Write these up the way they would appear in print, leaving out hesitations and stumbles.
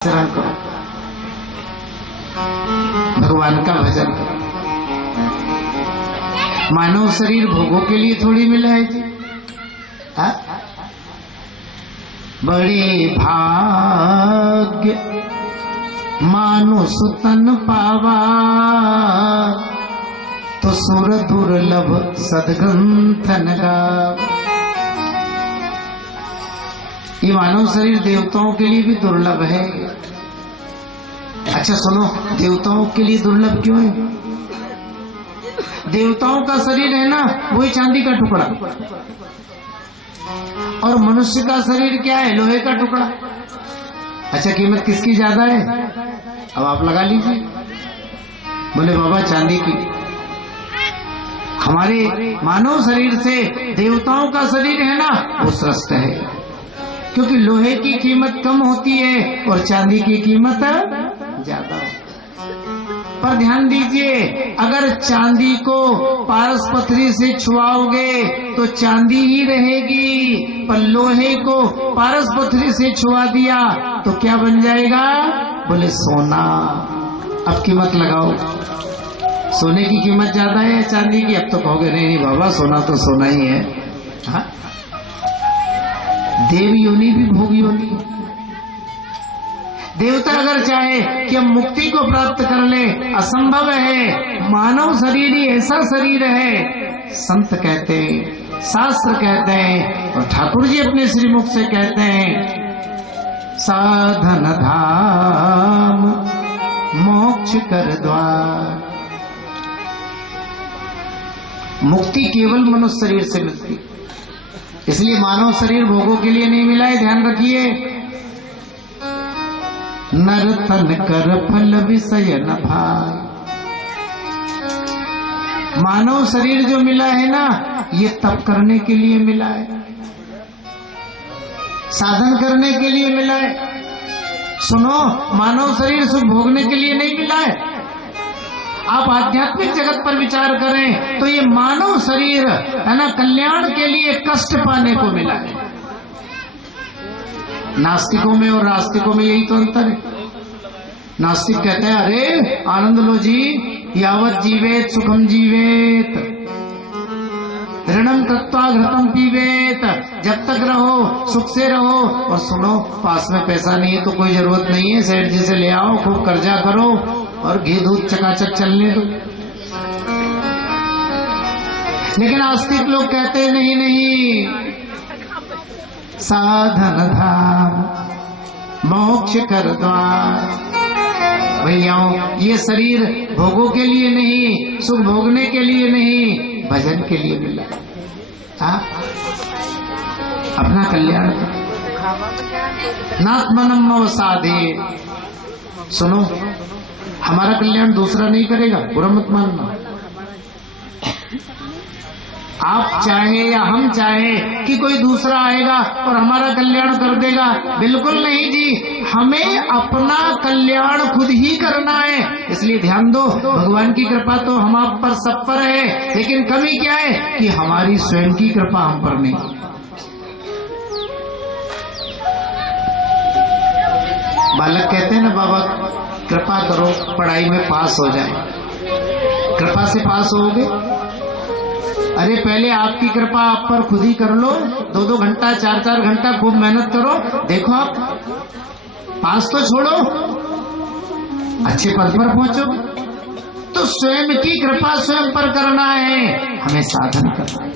आचरण करो, भगवान का भजन करो। मानव शरीर भोगों के लिए थोड़ी मिला है जी। हा? बड़े भाग्य मानुष तन पावा, तो सुर दुर्लभ सदग्रंथन गावा। ये मानव शरीर देवताओं के लिए भी दुर्लभ है। अच्छा सुनो, देवताओं के लिए दुर्लभ क्यों है? देवताओं का शरीर है ना, वही चांदी का टुकड़ा, और मनुष्य का शरीर क्या है? लोहे का टुकड़ा। अच्छा कीमत किसकी ज्यादा है? अब आप लगा लीजिए। बोले बाबा चांदी की। हमारे मानव शरीर से देवताओं का शरीर है ना, वो श्रेष्ठ है, क्योंकि लोहे की कीमत कम होती है और चांदी की कीमत ज्यादा होती है। पर ध्यान दीजिए, अगर चांदी को पारस पथरी से छुआओगे तो चांदी ही रहेगी, पर लोहे को पारस पथरी से छुआ दिया तो क्या बन जाएगा? बोले सोना। अब कीमत लगाओ, सोने की कीमत ज्यादा है चांदी की? अब तो कहोगे नहीं नहीं बाबा, सोना तो सोना ही है। हाँ? देव योनि भी भोग योनि। देवता अगर चाहे कि हम मुक्ति को प्राप्त कर ले, असंभव है। मानव शरीर ही ऐसा शरीर है, संत कहते हैं, शास्त्र कहते हैं, और ठाकुर जी अपने श्रीमुख से कहते हैं, साधन धाम मोक्ष कर द्वार। मुक्ति केवल मनुष्य शरीर से मिलती, इसलिए मानव शरीर भोगों के लिए नहीं मिला है, ध्यान रखिए। नर तन कर फल विषय न भाई। मानव शरीर जो मिला है ना, ये तप करने के लिए मिला है, साधन करने के लिए मिला है। सुनो, मानव शरीर सुख भोगने के लिए नहीं मिला है। आप आध्यात्मिक जगत पर विचार करें तो ये मानव शरीर है ना, कल्याण के लिए कष्ट पाने को मिला है। नास्तिकों में और आस्तिकों में यही तो अंतर है। नास्तिक कहते हैं अरे आनंद लो जी, यावत जीवेत सुखम जीवेत, ऋणम कृत्वा घृतम पीवेत। जब तक रहो सुख से रहो। और सुनो, पास में पैसा नहीं है तो कोई जरूरत नहीं है, सेठ जी से ले आओ, खूब कर्जा करो और घी दूध चकाचक चलने दो। लेकिन आस्तिक लोग कहते हैं नहीं नहीं, साधन धाम मोक्ष कर द्वार। भैया ये शरीर भोगों के लिए नहीं, सुख भोगने के लिए नहीं, भजन के लिए मिला। अपना कल्याण नात्मनम अवसादे। सुनो, हमारा कल्याण दूसरा नहीं करेगा, बुरा मत मानना। आप चाहे या हम चाहे कि कोई दूसरा आएगा और हमारा कल्याण कर देगा, बिल्कुल नहीं जी। हमें अपना कल्याण खुद ही करना है। इसलिए ध्यान दो, भगवान की कृपा तो हम आप पर सब पर है, लेकिन कमी क्या है कि हमारी स्वयं की कृपा हम पर नहीं। बालक कहते हैं ना, बाबा कृपा करो पढ़ाई में पास हो जाए। कृपा से पास होगे? अरे पहले आपकी कृपा आप पर खुद ही कर लो, 2-2 घंटा 4-4 घंटा खूब मेहनत करो, देखो आप पास तो छोड़ो, अच्छे पद पर पहुंचो। तो स्वयं की कृपा स्वयं पर करना है, हमें साधन करना है।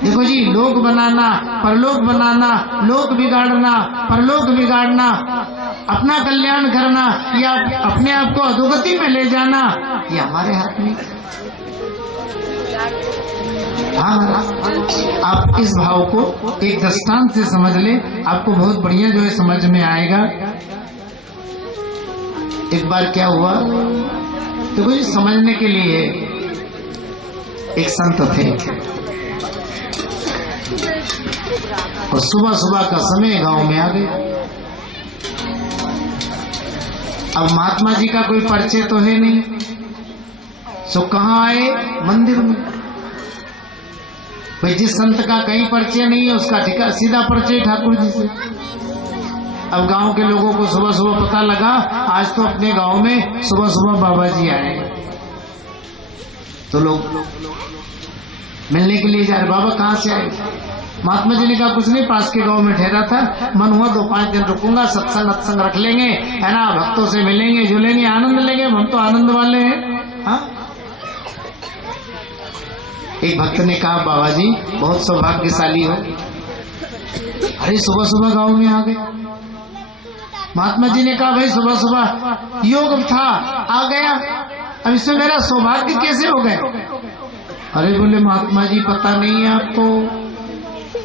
देखो जी, लोक बनाना, परलोक बनाना, लोक बिगाड़ना, परलोक बिगाड़ना, अपना कल्याण करना या अपने आप को अधोगति में ले जाना, ये हमारे हाथ में। हाँ, आप इस भाव को एक दृष्टांत से समझ ले, आपको बहुत बढ़िया जो है समझ में आएगा। एक बार क्या हुआ, देखो जी समझने के लिए, एक संत थे और सुबह सुबह का समय गांव में आ गए। अब महात्मा जी का कोई परिचय तो है नहीं, सो कहाँ आए? मंदिर में। भाई जिस संत का कहीं परिचय नहीं है उसका सीधा परिचय ठाकुर जी से। अब गांव के लोगों को सुबह सुबह पता लगा आज तो अपने गांव में सुबह सुबह बाबा जी आए, तो लोग मिलने के लिए जा रहे। बाबा कहाँ से आए? महात्मा जी ने कहा कुछ नहीं, पास के गांव में ठहरा था, मन हुआ 2-5 दिन रुकूंगा, सत्संग रख लेंगे, है ना, भक्तों से मिलेंगे जुलेंगे, आनंद लेंगे, हम तो आनंद वाले हैं। हाँ, एक भक्त ने कहा बाबा जी बहुत सौभाग्यशाली हो, अरे सुबह सुबह गांव में आ गए। महात्मा जी ने कहा भाई सुबह सुबह योग था, आ गया, अब इसमें मेरा सौभाग्य कैसे हो गए? अरे बोले महात्मा जी पता नहीं है आपको,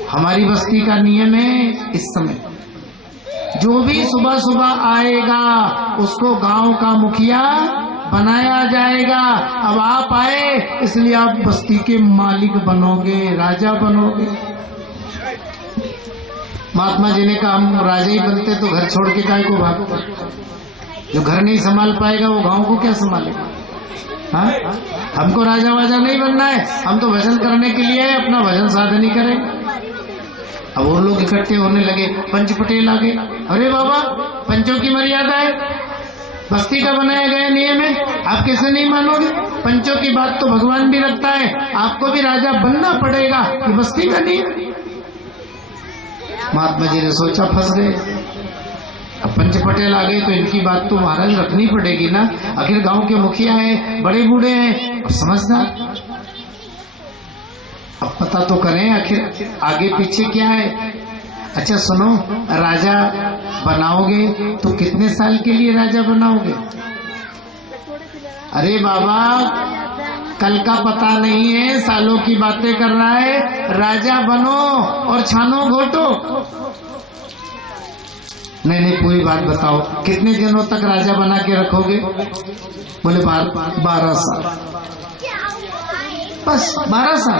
हमारी बस्ती का नियम है, इस समय जो भी सुबह सुबह आएगा उसको गांव का मुखिया बनाया जाएगा। अब आप आए इसलिए आप बस्ती के मालिक बनोगे, राजा बनोगे। महात्मा जी ने कहा हम राजा ही बनते तो घर छोड़ के काहे को भागते? जो घर नहीं संभाल पाएगा वो गांव को क्या संभालेगा? हाँ, हमको राजा वाजा नहीं बनना है, हम तो भजन करने के लिए है, अपना भजन साधन ही करेंगे। अब वो लोग इकट्ठे होने लगे, पंच पटेल आ गए। अरे बाबा पंचों की मर्यादा है, बस्ती का बनाया गया नियम है, आप कैसे नहीं मानोगे? पंचों की बात तो भगवान भी रखता है, आपको भी राजा बनना पड़ेगा, ये बस्ती का नियम। महात्मा जी ने सोचा फंस गए। अब पंच पटेल आ गए तो इनकी बात तो महाराज रखनी पड़ेगी ना, आखिर गांव के मुखिया है, बड़े बूढ़े हैं, समझदार, अब पता तो करें आखिर आगे पीछे क्या है। अच्छा सुनो, राजा बनाओगे तो कितने साल के लिए राजा बनाओगे? अरे बाबा कल का पता नहीं है, सालों की बातें कर रहा है, राजा बनो और छानो घोटो। नहीं पूरी बात बताओ, कितने दिनों तक राजा बना के रखोगे? बोले 12 साल। बस 12 साल?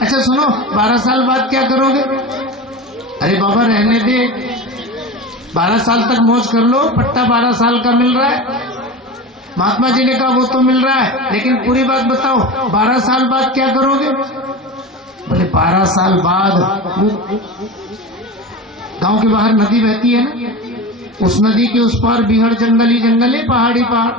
अच्छा सुनो, 12 साल बाद क्या करोगे? अरे बाबा रहने दे, 12 साल तक मौज कर लो, पट्टा 12 साल का मिल रहा है। महात्मा जी ने कहा वो तो मिल रहा है, लेकिन पूरी बात बताओ 12 साल बाद क्या करोगे? बोले 12 साल बाद गांव के बाहर नदी बहती है ना, उस नदी के उस पार बिहड़ जंगल ही जंगल है, पहाड़ी पहाड़,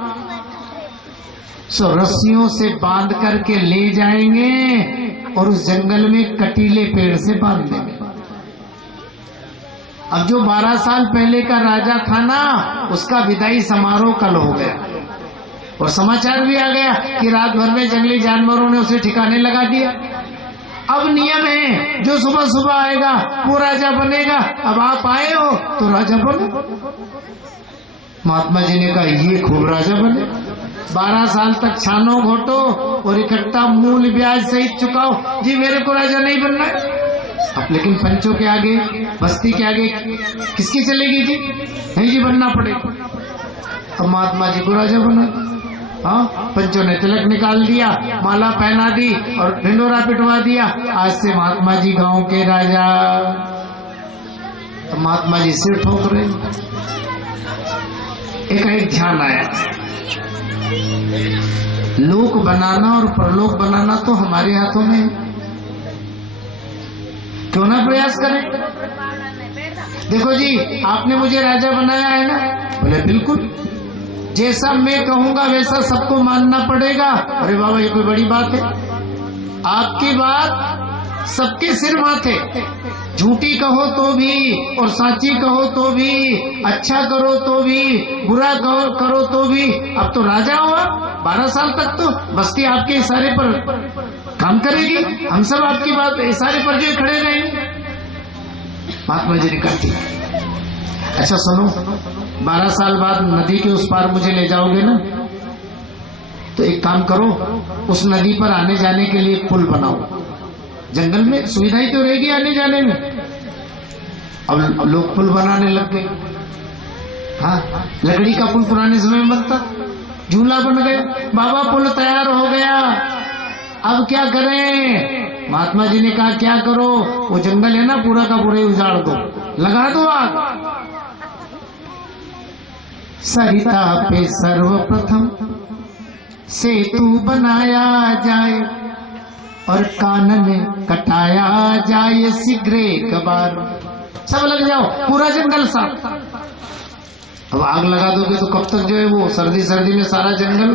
सो रस्सियों से बांध करके ले जाएंगे और उस जंगल में कटीले पेड़ से बांध देंगे। अब जो 12 साल पहले का राजा था ना, उसका विदाई समारोह कल हो गया और समाचार भी आ गया कि रात भर में जंगली जानवरों ने उसे ठिकाने लगा दिया। अब नियम है जो सुबह सुबह आएगा वो राजा बनेगा। अब आप आए हो तो राजा बनो। महात्मा जी ने कहा ये खूब राजा बने, 12 साल तक छानो घोटो और इकट्ठा मूल ब्याज सहित चुकाओ। जी मेरे को राजा नहीं बनना है। अब लेकिन पंचों के आगे, बस्ती के आगे किसकी चलेगी जी? नहीं जी बनना पड़ेगा। अब महात्मा जी को राजा बना। हाँ, पंचों ने तिलक निकाल दिया, माला पहना दी और ढिंडोरा पिटवा दिया। आज से महात्मा जी गांव के राजा। तो महात्मा जी सिर ठोक रहे। एक ध्यान आया, लोक बनाना और परलोक बनाना तो हमारे हाथों में है, क्यों ना प्रयास करें। देखो जी आपने मुझे राजा बनाया है ना, बोले बिल्कुल, जैसा मैं कहूंगा वैसा सबको मानना पड़ेगा। अरे बाबा ये कोई बड़ी बात है? आपकी बात सबके सिर माथे, झूठी कहो तो भी और साची कहो तो भी, अच्छा करो तो भी, बुरा करो तो भी। अब तो राजा हो आप, 12 साल तक तो बस्ती आपके इशारे पर काम करेगी, हम सब आपकी बात इशारे पर जो खड़े रहेंगे। महात्मा जी ने कहा अच्छा सुनो, 12 साल बाद नदी के उस पार मुझे ले जाओगे ना, तो एक काम करो, उस नदी पर आने जाने के लिए पुल बनाओ। जंगल में सुविधा ही तो रहेगी आने जाने में। अब लोग पुल बनाने लग गए। हाँ, लकड़ी का पुल पुराने समय में बनता, झूला बन गया। बाबा पुल तैयार हो गया, अब क्या करें? महात्मा जी ने कहा क्या करो, वो जंगल है ना पूरा का पूरा उजाड़ दो, लगा दो आग। सरिता पे सर्वप्रथम सेतु बनाया जाए और कानन कटाया जाए शीघ्र एक बार। सब लग जाओ, पूरा जंगल साफ। अब आग लगा दोगे तो कब तक जो है वो सर्दी में सारा जंगल,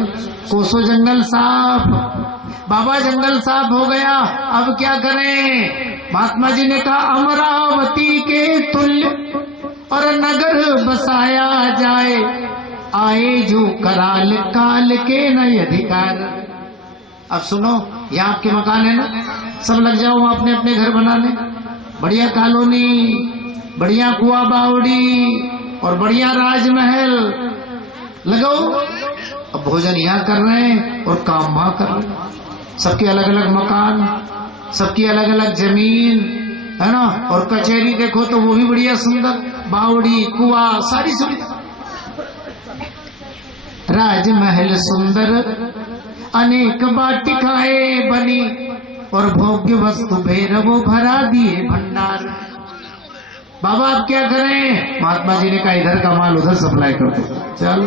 कोसों जंगल साफ। बाबा जंगल साफ हो गया, अब क्या करें? महात्मा जी ने कहा अमरावती के तुल्य और नगर बसाया जाए, आए जो कराल काल के नए अधिकार। अब सुनो, यहाँ आपके मकान है ना, सब लग जाओ अपने अपने घर बनाने, बढ़िया कॉलोनी, बढ़िया कुआ बावड़ी और बढ़िया राजमहल लगाओ। अब भोजन यहाँ कर रहे हैं और काम वहां कर रहे हैं, सबके अलग अलग मकान, सबकी अलग अलग जमीन, है ना। और कचहरी देखो तो वो भी बढ़िया सुंदर, बावड़ी कुआ सारी सुविधा। राजमहल सुंदर, अनेक वाटिकाएं बनी और भोग्य वस्तु भैरवो भरा दिए भंडार। बाबा आप क्या करें? महात्मा जी ने कहा इधर का माल उधर सप्लाई कर दो। चल,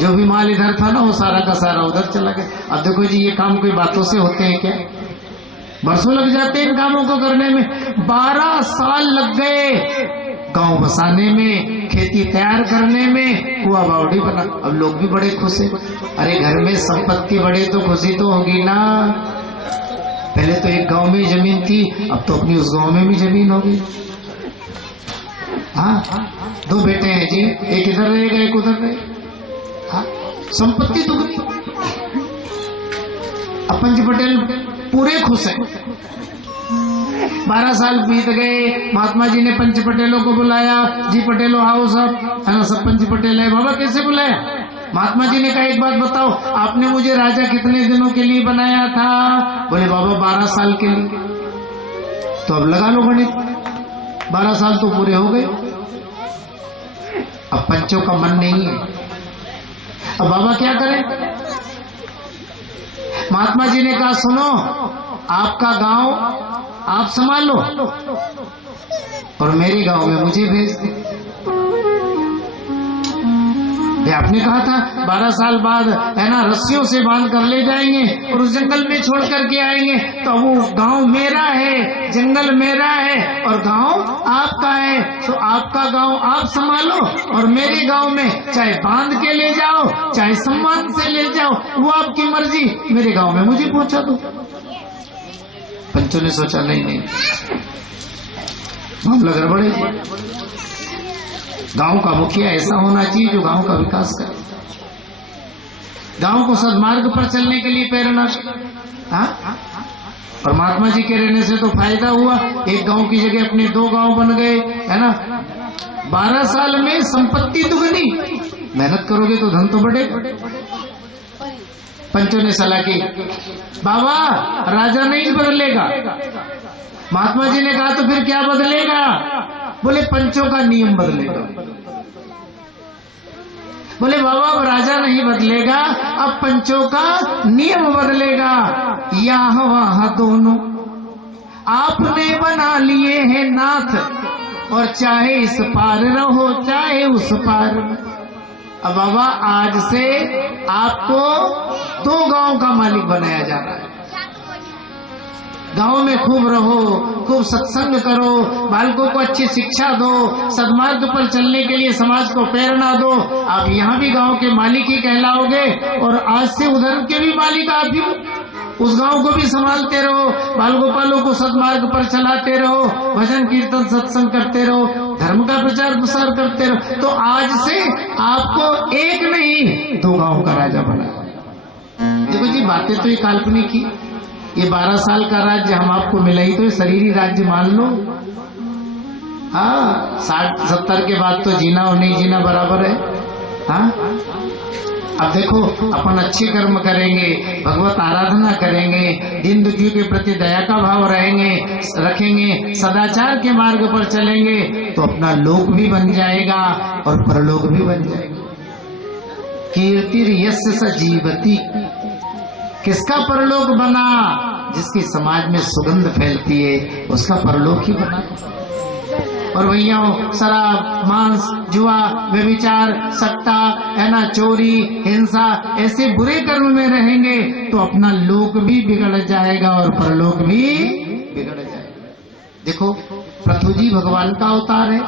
जो भी माल इधर था ना वो सारा का सारा उधर चला गया। अब देखो जी, ये काम कोई बातों से होते हैं क्या? बरसों लग जाते हैं इन कामों को करने में। 12 साल लग गए गांव बसाने में, खेती तैयार करने में, कुआ बावड़ी बना। अब लोग भी बड़े खुश हैं। अरे घर में संपत्ति बढ़े तो खुशी तो होगी ना। पहले तो एक गांव में जमीन थी, अब तो अपनी उस गांव में भी जमीन होगी। हाँ, 2 बेटे हैं जी, एक इधर रहेगा एक उधर रहेगा। हाँ, संपत्ति तो गई। अब पंच पटेल पूरे खुश हैं। 12 साल बीत गए, महात्मा जी ने पंच पटेलों को बुलाया। जी पटेलों आओ सब, है ना, सब पंच पटेल है। बाबा कैसे बुलाया? महात्मा जी ने कहा एक बात बताओ, आपने मुझे राजा कितने दिनों के लिए बनाया था? बोले बाबा 12 साल के लिए। तो अब लगा लो गणित, 12 साल तो पूरे हो गए। अब पंचों का मन नहीं है, अब बाबा क्या करें? महात्मा जी ने कहा सुनो, आपका गांव आप संभालो और मेरे गांव में मुझे भेज दे। आपने कहा था 12 साल बाद, है ना, रस्सियों से बांध कर ले जाएंगे और उस जंगल में छोड़ करके आएंगे। तो वो गांव मेरा है, जंगल मेरा है और गांव आपका है। तो आपका गांव आप संभालो और मेरे गांव में चाहे बांध के ले जाओ चाहे सम्मान से ले जाओ, वो आपकी मर्जी, मेरे गांव में मुझे पहुंचा दो। पंचों ने सोचा नहीं, मामला गड़बड़ है। गांव का मुखिया ऐसा होना चाहिए जो गांव का विकास करे, गांव को सदमार्ग पर चलने के लिए प्रेरणा। हाँ, और महात्मा जी के रहने से तो फायदा हुआ, एक गांव की जगह अपने 2 गांव बन गए, है ना। 12 साल में संपत्ति दुगनी, मेहनत करोगे तो धन तो बढ़ेगा। पंचों ने सलाह की, बाबा राजा नहीं बदलेगा। महात्मा जी ने कहा तो फिर क्या बदलेगा? बोले पंचों का नियम बदलेगा। बोले बाबा अब राजा नहीं बदलेगा, अब पंचों का नियम बदलेगा। यहाँ वहां दोनों आपने बना लिए हैं नाथ, और चाहे इस पार रहो चाहे उस पार। अब बाबा आज से आपको 2 गांव का मालिक बनाया जा रहा है। गांव में खूब रहो, खूब सत्संग करो, बालकों को अच्छी शिक्षा दो, सदमार्ग पर चलने के लिए समाज को प्रेरणा दो। आप यहाँ भी गांव के मालिक ही कहलाओगे और आज से उधर के भी मालिक आप ही। उस गांव को भी संभालते रहो, बाल गोपालों को सदमार्ग पर चलाते रहो, भजन कीर्तन सत्संग करते रहो, धर्म का प्रचार प्रसार करते रहो। तो आज से आपको एक नहीं 2 गांव का राजा बना। देखो जी, बातें तो ये काल्पनिक ही। ये 12 साल का राज्य हम आपको मिला ही तो शरीरी राज्य मान लो। हाँ, 60-70 के बाद तो जीना और नहीं जीना बराबर है। हाँ, अब देखो अपन अच्छे कर्म करेंगे, भगवत आराधना करेंगे, दीन दुखियों के प्रति दया का भाव रखेंगे, सदाचार के मार्ग पर चलेंगे तो अपना लोक भी बन जाएगा और परलोक भी बन जाएगा। कीर्तिर्यस्य स जीवति, किसका परलोक बना? जिसकी समाज में सुगंध फैलती है उसका परलोक ही बना। और भैया शराब, मांस, जुआ, व्यभिचार, सट्टा, है ना, चोरी, हिंसा, ऐसे बुरे कर्म में रहेंगे तो अपना लोक भी बिगड़ जाएगा और परलोक भी बिगड़ जाएगा। देखो पृथ्वी जी भगवान का अवतार है,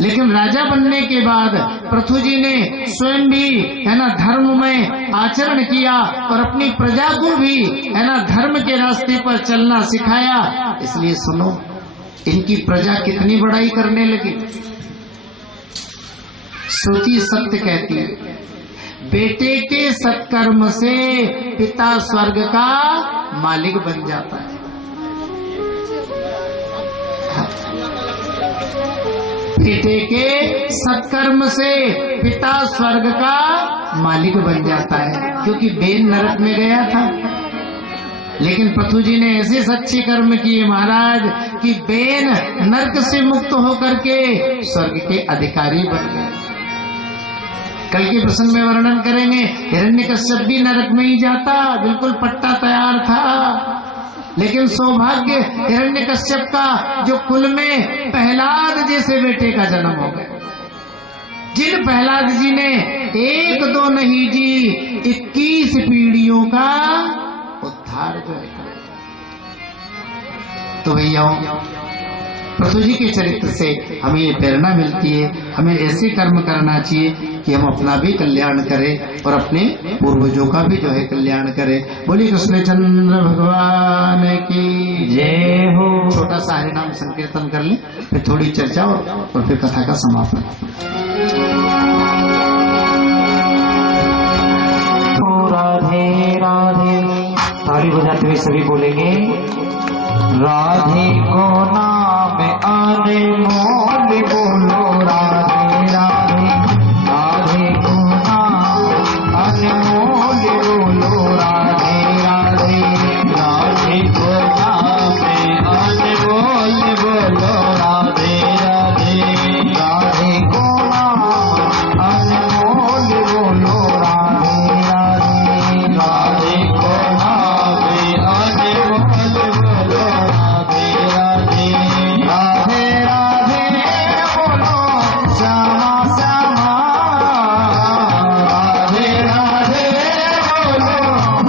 लेकिन राजा बनने के बाद पृथु जी ने स्वयं भी है ना धर्म में आचरण किया और अपनी प्रजा को भी है ना धर्म के रास्ते पर चलना सिखाया। इसलिए सुनो, इनकी प्रजा कितनी बड़ाई करने लगी। श्रुति सत्य कहती है, बेटे के सत्कर्म से पिता स्वर्ग का मालिक बन जाता है। बेटे के सत्कर्म से पिता स्वर्ग का मालिक बन जाता है, क्योंकि बेन नरक में गया था, लेकिन पृथु जी ने ऐसे सच्चे कर्म किए महाराज कि बेन नरक से मुक्त होकर के स्वर्ग के अधिकारी बन गए। कल के प्रसंग में वर्णन करेंगे, हिरण्यकश्यप भी नरक में ही जाता, बिल्कुल पट्टा तैयार था, लेकिन सौभाग्य हिरण्यकश्यप का जो कुल में प्रहलाद जैसे बेटे का जन्म हो गया, जिन प्रहलाद जी ने 1 2 नहीं जी 21 पीढ़ियों का उद्धार जो है। तो भैया पृथु जी के चरित्र से हमें ये प्रेरणा मिलती है, हमें ऐसे कर्म करना चाहिए कि हम अपना भी कल्याण करें और अपने पूर्वजों का भी जो है कल्याण करें। बोलिए कृष्णचंद्र भगवान की जय हो। छोटा सा हरि नाम संकीर्तन कर लें, फिर थोड़ी चर्चा और फिर कथा का समापन। राधे राधे, ताली बजाते हुए सभी बोलेंगे, राधे को नाम आने मोल बोलो, राधे राधे, राधे को नाम आने मोल बोलो, राधे राधे, राधे को नाम आने मोल बोलो, राधे राधे, राधे को नाम आने मोल बोलो, राधे राधे, राधे को नाम आने मोल बोलो, राधे राधे, राधे राधे बोलो श्यामा श्यामा, राधे राधे बोलो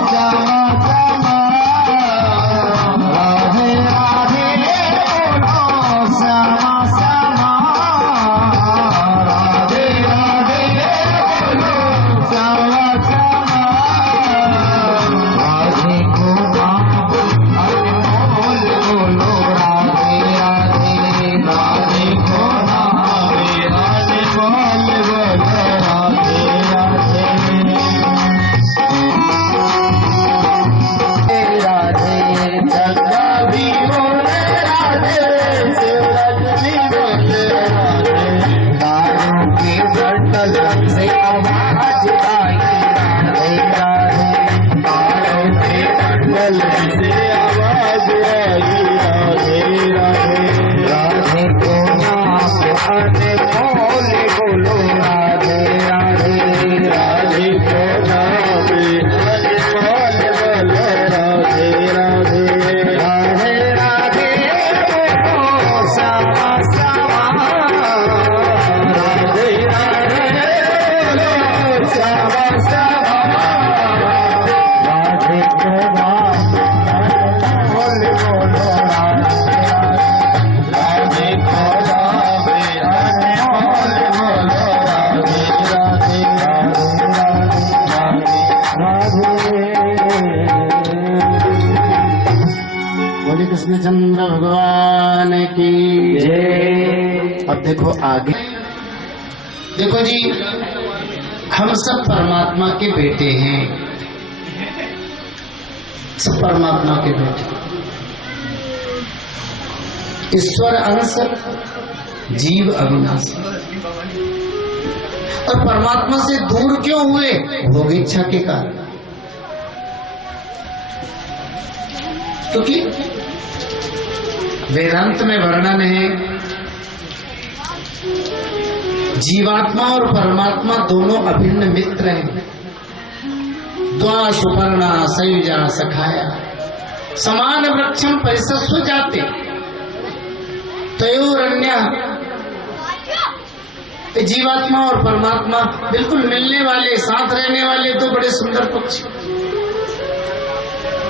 श्यामा श्यामा, राधे राधे बोलो श्यामा श्यामा, राधे राधे बोलो श्यामा श्यामा, राधे को नाम अनमोल बोलो, राधे राधे, राधे को नाम अनमोल बोलो, राधे राधे, राधे चंद्र भी बोले, राधे सूरज भी बोले, राधे तारों के बंडल से आवाज आई, राधे राधे, तारों के बंडल से आवाज आई, राधे राधे, राधे को नाम अनमोल बोलो, राधे राधे, राधे को नाम अनमोल बोलो, राधे राधे, राधे राधे बोलो श्यामा श्यामा, राधे राधे बोलो श्यामा श्यामा, राधे को नाम अनमोल बोलो, राधे को नाम अनमोल बोलो, राधे राधे, बोलिए कृष्णचंद्र भगवान की जय। अब देखो आगे, देखो जी, हम सब परमात्मा के बेटे हैं, सब परमात्मा के बेटे। ईश्वर अंश, जीव अविनाशी। और परमात्मा से दूर क्यों हुए? भोग इच्छा के कारण। क्योंकि वेदांत में वर्णन है, जीवात्मा और परमात्मा दोनों अभिन्न मित्र हैं। द्वा सुपर्णा सयुजा सखाया, समान वृक्षम परिसस्व जाते, तयोरन्य। जीवात्मा और परमात्मा बिल्कुल मिलने वाले, साथ रहने वाले दो बड़े सुंदर पक्षी,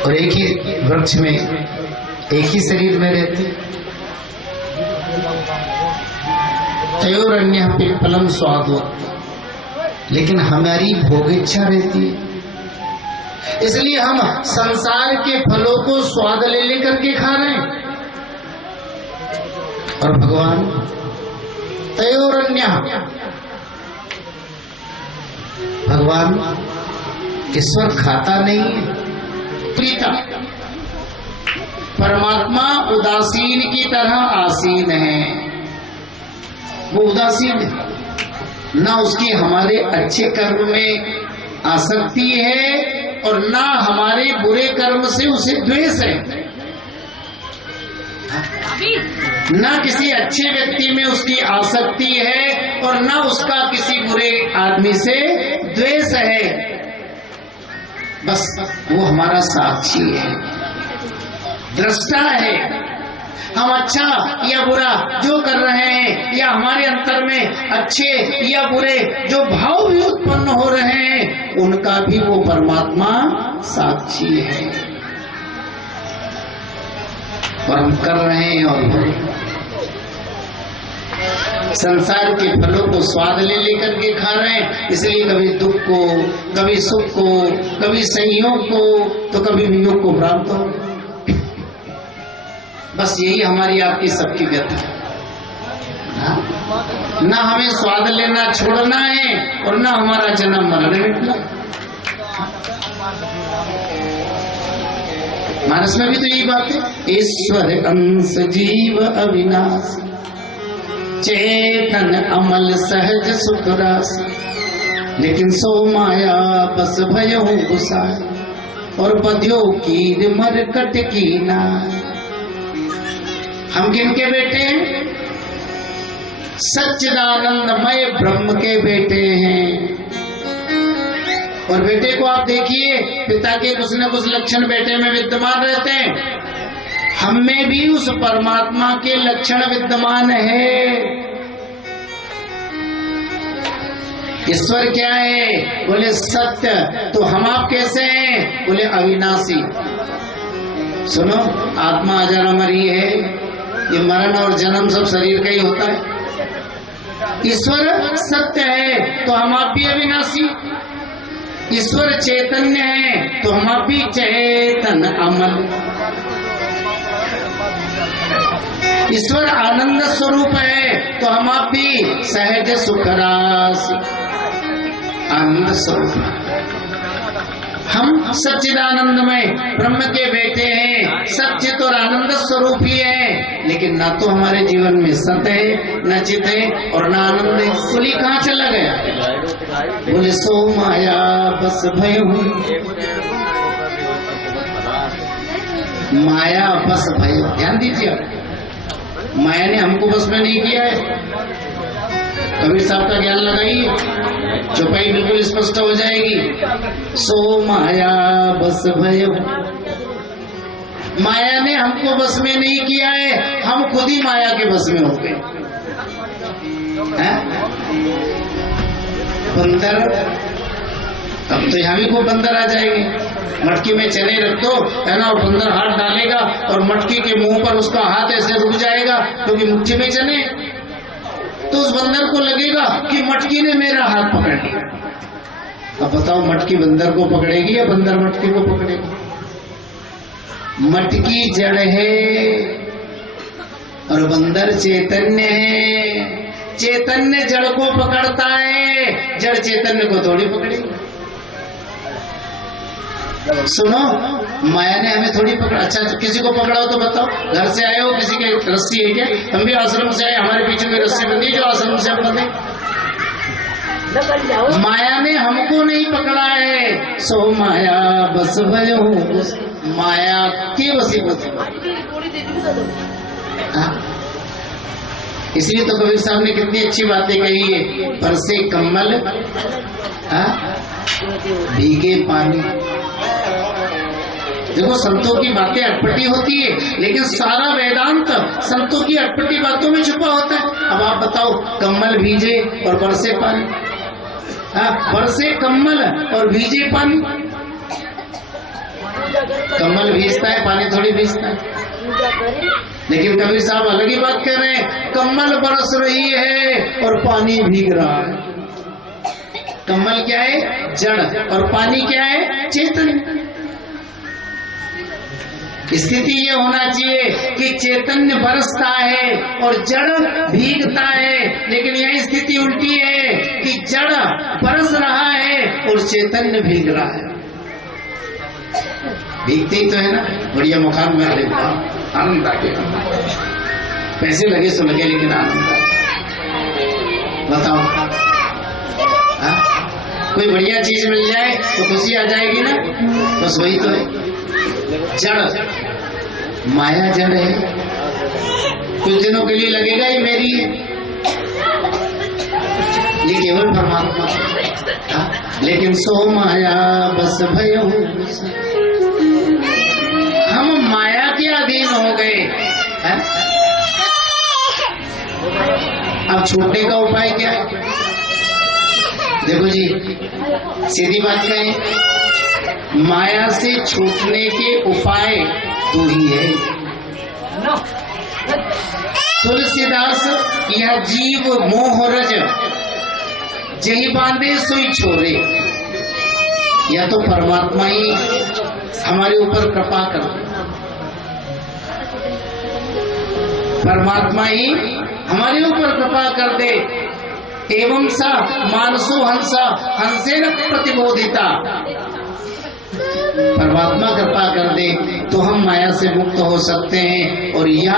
और एक ही वृक्ष में, एक ही शरीर में रहते। तयोरन्य पिप्पलम स्वादो, लेकिन हमारी भोग इच्छा रहती है, इसलिए हम संसार के फलों को स्वाद ले लेकर के खा रहे हैं। और भगवान तयोरन्य, भगवान ईश्वर खाता नहीं है, प्रीता। परमात्मा उदासीन की तरह आसीन है, वो उदासीन है, ना उसकी हमारे अच्छे कर्म में आसक्ति है और ना हमारे बुरे कर्म से उसे द्वेष है, ना किसी अच्छे व्यक्ति में उसकी आसक्ति है और ना उसका किसी बुरे आदमी से द्वेष है। बस वो हमारा साक्षी है, दृष्टा है। हम अच्छा या बुरा जो कर रहे हैं या हमारे अंतर में अच्छे या बुरे जो भाव भी उत्पन्न हो रहे हैं, उनका भी वो परमात्मा साक्षी है। और हम कर रहे हैं और संसार के फलों को स्वाद ले लेकर के खा रहे हैं, इसलिए कभी दुख को, कभी सुख को, कभी संयोग को, तो कभी वियोग को प्राप्त हो। बस यही हमारी आपकी सबकी व्यथा है। ना हमें स्वाद लेना छोड़ना है और ना हमारा जन्म मरण मिटना। मानस में भी तो यही बात है, ईश्वर अंश जीव अविनाशी, चेतन अमल सहज सुख राशि, लेकिन सो माया बस भयहु गुसाए, और बध्यो की मरकट की ना। हम किनके बेटे हैं? सच्चिदानंदमय ब्रह्म के बेटे हैं। और बेटे को आप देखिए, पिता के कुछ न कुछ लक्षण बेटे में विद्यमान रहते हैं। हम में भी उस परमात्मा के लक्षण विद्यमान है। ईश्वर क्या है? बोले सत्य। तो हम आप कैसे हैं? बोले अविनाशी। सुनो, आत्मा अजर अमर ही है, ये मरण और जन्म सब शरीर का ही होता है। ईश्वर सत्य है तो हम आप भी अविनाशी। ईश्वर चैतन्य है तो हम आप भी चेतन अमल। ईश्वर आनंद स्वरूप है तो हम आप भी सहज सुख राशि, आनंद स्वरूप। हम सच्चिदानंदमय ब्रह्म के बेटे हैं, सच्चित और आनंद स्वरूप ही है, लेकिन ना तो हमारे जीवन में सत है, न चित है और न आनंद है। बोली कहाँ चला गया? बोले सो माया बस भयहु, माया बस भय। ध्यान दीजिए, माया ने हमको बस में नहीं किया है। कबीर साहब का ज्ञान लगाइए, चौपाई बिल्कुल स्पष्ट हो जाएगी। सो माया बस भयहु, माया ने हमको बस में नहीं किया है, हम खुद ही माया के बस में हो गए। बंदर, अब तो यहाँ भी को बंदर आ जाएंगे। मटकी में चने रख दो, है ना, और बंदर हाथ डालेगा और मटकी के मुंह पर उसका हाथ ऐसे रुक जाएगा क्योंकि मुट्ठी में चने। तो उस बंदर को लगेगा कि मटकी ने मेरा हाथ पकड़ लिया। अब बताओ, मटकी बंदर को पकड़ेगी या बंदर मटकी को पकड़ेगी? मटकी जड़ है और बंदर चैतन्य है। चैतन्य जड़ को पकड़ता है, जड़ चैतन्य को थोड़ी पकड़ेगी। सुनो, माया ने हमें थोड़ी पकड़ा। अच्छा, किसी को पकड़ा हो तो बताओ। घर से आए हो, किसी के रस्सी है क्या? हम भी आश्रम से आए, हमारे पीछे में रस्सी बंधी जो आश्रम से हम बंधे। माया ने हमको नहीं पकड़ा है। सो माया बस भयहु, माया के बसी बसी। इसलिए तो कबीर साहब ने कितनी अच्छी बातें कही है। पर से कम्बल भीगे पानी। देखो, संतों की बातें अटपटी होती है, लेकिन सारा वेदांत संतों की अटपटी बातों में छुपा होता है। अब आप बताओ, कम्बल भीजे और बरसे पानी। बरसे कम्बल और भीजे पानी। कम्बल भीजता है, पानी थोड़ी भीजता है। लेकिन कबीर साहब अलग ही बात कह रहे हैं, कमल बरस रही है और पानी भीग रहा है। कमल क्या है? जड़, और पानी क्या है? चेतन। स्थिति ये होना चाहिए कि चैतन्य बरसता है और जड़ भीगता है, लेकिन यह स्थिति उल्टी है कि जड़ बरस रहा है और चैतन्य भीग रहा है। भीगते ही तो है ना, बढ़िया मकान में आनंद आ गया, पैसे लगे सो लगे लेकिन आनंद आ गया। बताओ, कोई बढ़िया चीज मिल जाए तो खुशी आ जाएगी ना, बस वही तो है। जड़, माया जड़ है, कुछ दिनों के लिए लगेगा ये मेरी है, ये केवल परमात्मा। लेकिन सो माया बस भयो, हम माया के अधीन हो गए। अब छूटने का उपाय क्या है? देखो जी, सीधी बात कहें, माया से छूटने के उपाय दो ही है। तुलसीदास, यह जीव मोह रज जही बांधे सोई छोरे। या तो परमात्मा ही हमारे ऊपर कृपा कर, परमात्मा ही हमारे ऊपर कृपा कर दे। एवं सा मानसो हंसा हंसे न प्रतिबोधिता, परमात्मा कृपा कर दे तो हम माया से मुक्त हो सकते हैं। और यह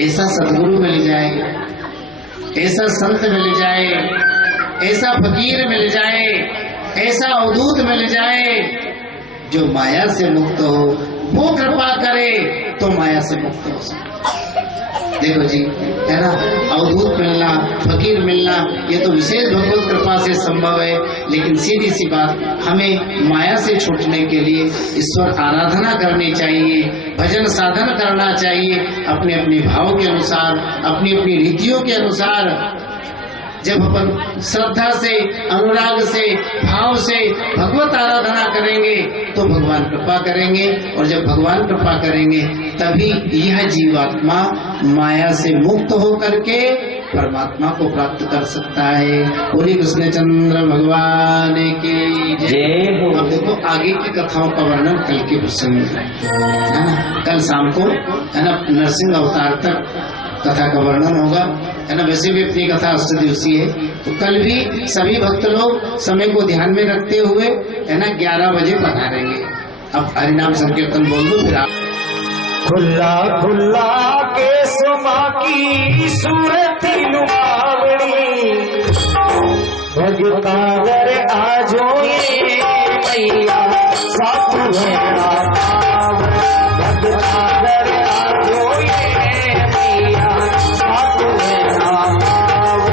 ऐसा सदगुरु मिल जाए, ऐसा संत मिल जाए, ऐसा फकीर मिल जाए, ऐसा अवधूत मिल जाए जो माया से मुक्त हो, वो कृपा करे तो माया से मुक्त हो सकते। देखो जी, है ना, अवधूत मिलना, फकीर मिलना, ये तो विशेष भगवत कृपा से संभव है। लेकिन सीधी सी बात, हमें माया से छूटने के लिए ईश्वर आराधना करनी चाहिए, भजन साधन करना चाहिए, अपने अपने भाव के अनुसार, अपनी अपनी रीतियों के अनुसार। जब अपन श्रद्धा से, अनुराग से, भाव से भगवत आराधना करेंगे तो भगवान कृपा करेंगे, और जब भगवान कृपा करेंगे तभी यह जीवात्मा माया से मुक्त होकर के परमात्मा को प्राप्त कर सकता है। पूरी कृष्ण चंद्र भगवान की जय। अब देखो आगे की कथाओं का वर्णन कल के प्रसंग में है ना, कल शाम को है ना नरसिंह अवतार तक कथा का वर्णन होगा, है ना। वैसे भी अपनी कथा अष्ट दिवसीय है, तो कल भी सभी भक्त लोग समय को ध्यान में रखते हुए है ना 11 बजे पधारेंगे। अब हरिनाम संकीर्तन बोल दो फिर आप। खुल्ला खुल्ला के सुमा की सूरत लुभावनी, भगता घर आजो ये मैया साथ मेरा पाव, भगता घर आजो ये मैया साथ मेरा पाव।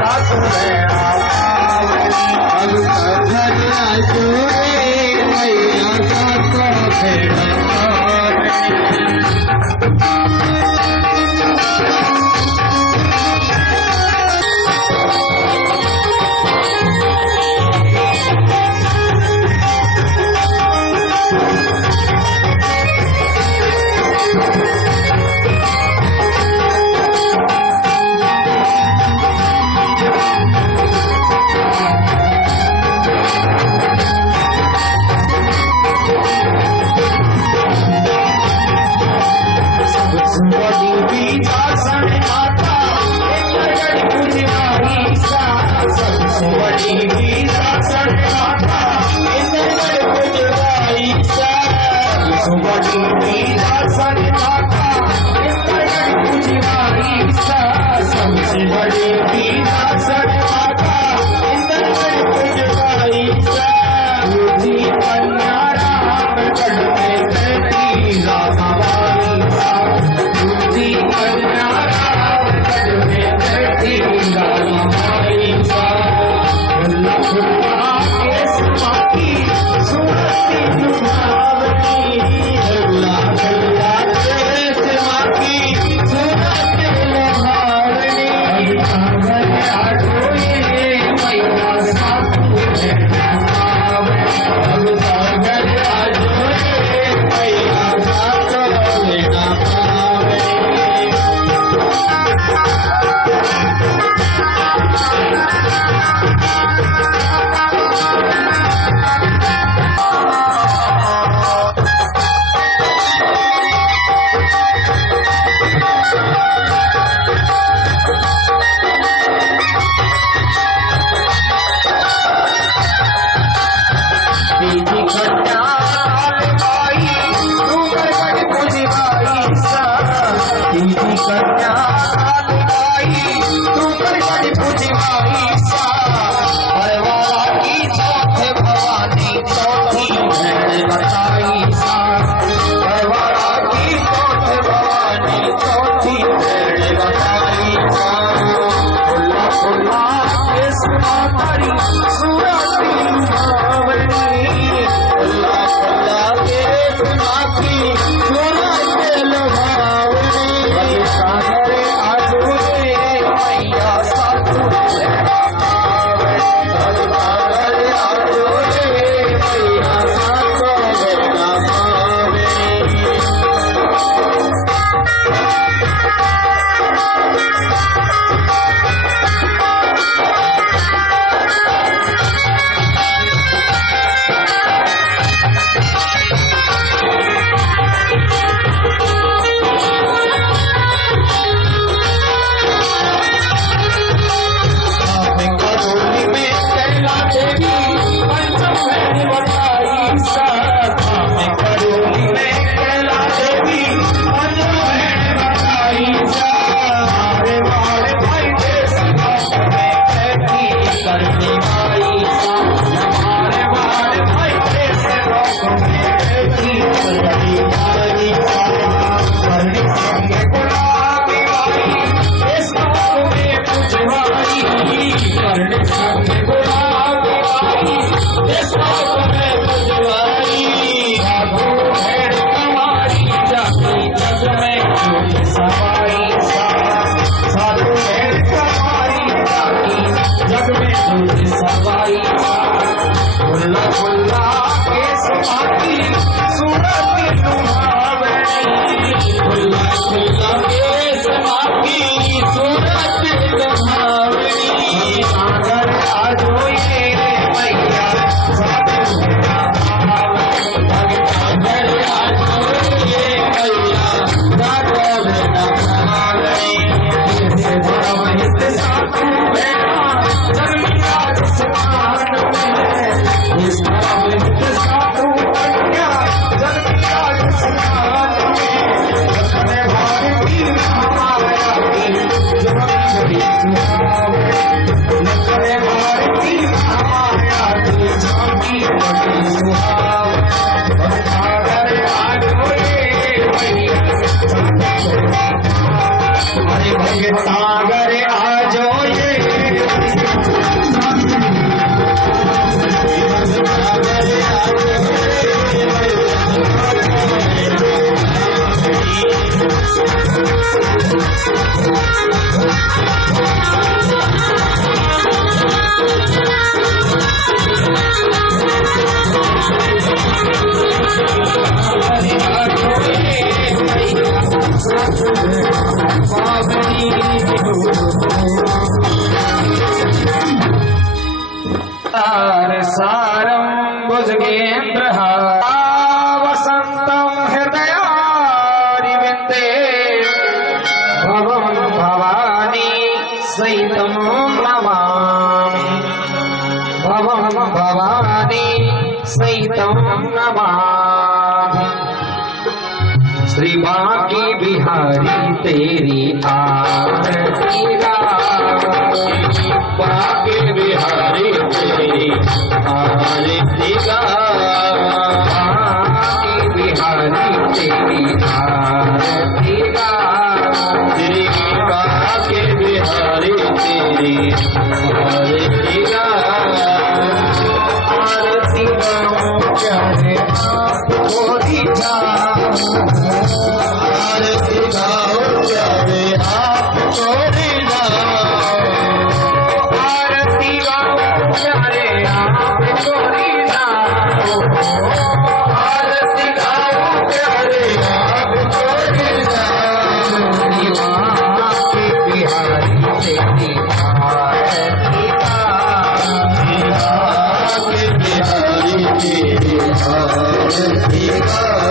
साथ में नखरे मारती माया की झांकी बड़ी सुहावनी भक्तागर आजो ये मैया अरे भक्तागर आजो ये सारं भुजगेन्द्रहारा वसन्तं हृदयारिविन्दे भवं भवानी सहितं नमामि भवं भवानी सहितं नमामि श्री बांके बिहारी तेरी आरती गाऊं बांके बिहारी तेरी आरती गाऊं बांके बिहारी तेरी आरती गाऊं श्री बांके बिहारी तेरी आरती गाऊं आरती गाऊं प्यारे आपको दी जाऊं आरती गाओ प्यारे आपको दी जाओ आरती गाओ प्यारे आपको दी जाओ आरती गाओ प्यारे आपको दी जाओ बिहारी तेरी आरती गाओ बिहारी तेरी आरती गाओ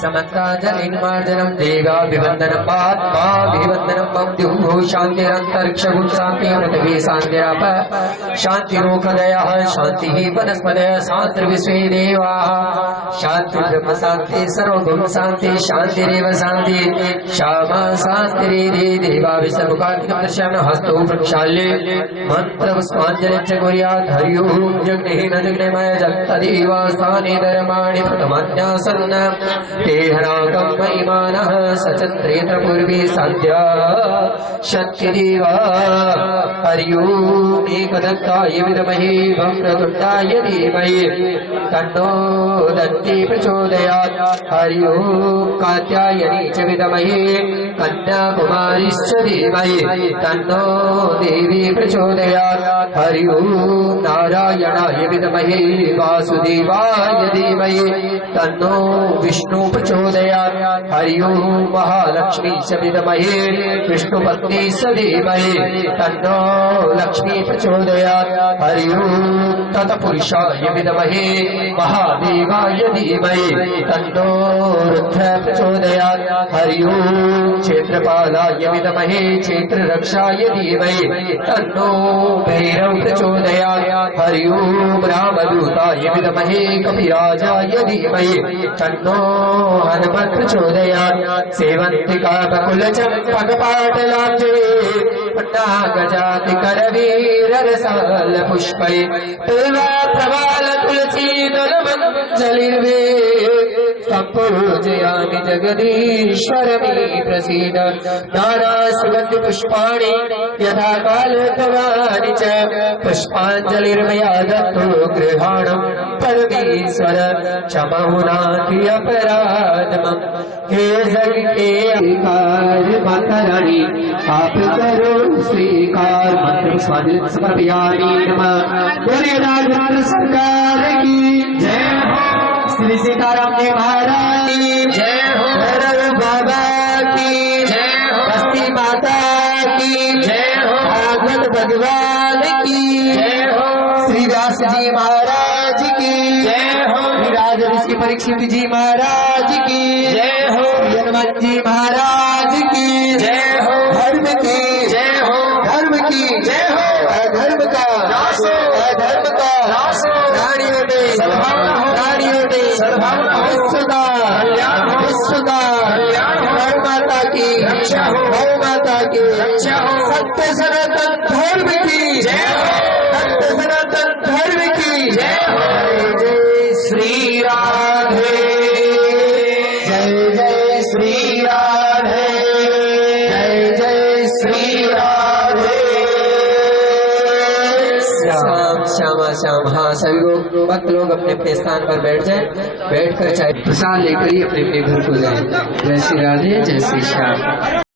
समन्ताजलिन्मार्जनं देवाभिवन्दनं पात्माभिवन्दनं मम द्युः शान्तिरन्तरिक्षगुं शान्तिः पृथिवी शान्तिराप शान्तिरोकदयः शान्तिः वनस्पतयः शान्तिर्विश्वे देवाः शान्तिर्ब्रह्म शान्ति सर्वभूम शान्ति शान्तिरेव शान्ति श्यामा शान्तिरेधि देवाभिसर्वकार्तिकं दर्शयामि हस्तौ प्रक्षाल्ये मन्त्रपुष्पाञ्जलिं च कुर्यात् हरि ओं जग्नेन जग्नेमय जगतदेवास्थाने धर्माणि प्रथमान्यासन्न ते हराकं महिमानः सचन्द्रेन्द्र पूर्वे साध्या शक्तिदेवा हरि ओं एकदन्ताय विद्महे वक्रतुण्डाय धीमहि तन्नो दन्ती प्रचोदयात् हरि ओं कात्यायनी च विद्महे कन्याकुमारीश्च धीमहि तन्नो देवी प्रचोदयात् हरि ओं नारायणाय विद्महे वासुदेवाय धीमहि तन्नो विष्णु प्रचोदयात् हरि ओं महालक्ष्मी च विद्महे विष्णुपत्नी च धीमहि तन्नो लक्ष्मी प्रचोदयात् हरि ओं तत्पुरुषाय विद्महे महादेवाय धीमहि तन्नो रुद्र प्रचोदयात् हरि ओं क्षेत्रपालाय विद्महे क्षेत्ररक्षाय धीमहि तन्नो भैरव प्रचोदयात् हरि ओं रामदूताय विद्महे कपिराजाय धीमहि तन्नो हनुमत् प्रचोदयात् सेवन्तिका बकुलचम्पकपाटलाब्जे पट्टागजाति करवीररसाल पुष्पै तुला प्रवाल तुलसी दलमञ्जलिर्वे सम्पूजयामि जगदीश्वर मे प्रसीद नाना सुगन्धि पुष्पाणि यथा कालोद्भवानि च पुष्पाञ्जलिर्मया दत्तो गृहाणं परमेश्वर क्षमहुनाति अपराधमम् हे जग के अधिकार माता रानी आप करो स्वीकार मंत्र स्वादित समर्पयामि नमः बोले राजराज सरकार की जय हो श्री सीताराम जी महाराज की जय हो भैरव बाबा की जय हो बस्ती माता की जय हो भागवत भगवान की जय हो श्री व्यास जी महाराज की जय हो श्री राज ऋषि परीक्षित जी महाराज की जय हो हनुमान जी महाराज की जय हो धर्म की जय हो धर्म की जय हो अधर्म का नाश हो अधर्म का नाश हो रानियों ने सद्भावना हो रानियों ने सद्भावना हो विश्व का कल्याण हो विश्व का कल्याण हो गौ माता की रक्षा हो गौ माता की रक्षा हो सत्य सनातन धर्म की जय हो सत्य सनातन धर्म की जय हो जय श्री राधे जय जय श्री राधे जय जय श्री राधे श्याम श्यामा श्याम। हाँ सभी लोग भक्त लोग अपने अपने स्थान पर बैठ जाएं, बैठकर चाहे प्रसाद लेकर ही अपने अपने घर को जाएं। जय श्री राधे जय श्री श्याम।